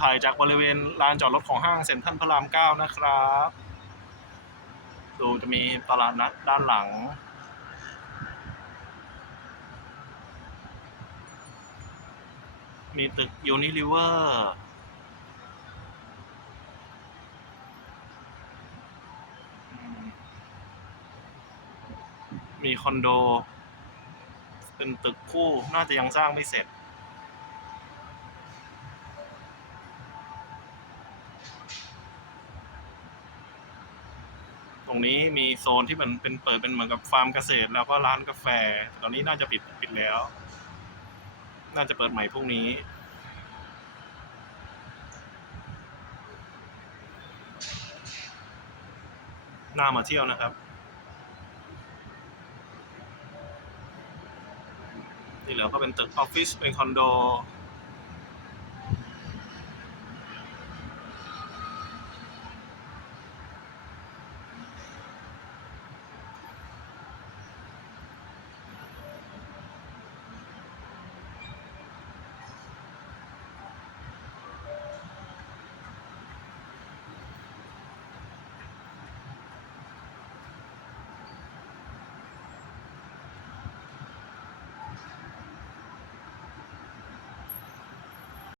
ถ่ายจากบริเวณลานจอดรถของห้างเซ็นทรัลพระรามเก้านะครับ ดูจะมีตลาดนัดด้านหลัง มีตึกยูนิลิเวอร์มีคอนโด เป็นตึกคู่น่าจะยังสร้างไม่เสร็จ ตรงนี้มีโซนที่มันเป็นเปิดเป็นเหมือนกับฟาร์มเกษตร แล้วก็ร้านกาแฟ ตอนนี้น่าจะปิดปิดแล้ว น่าจะเปิดใหม่พรุ่งนี้ น่ามาเที่ยวนะครับ ที่เหลือก็เป็นตึกออฟฟิศเป็นคอนโด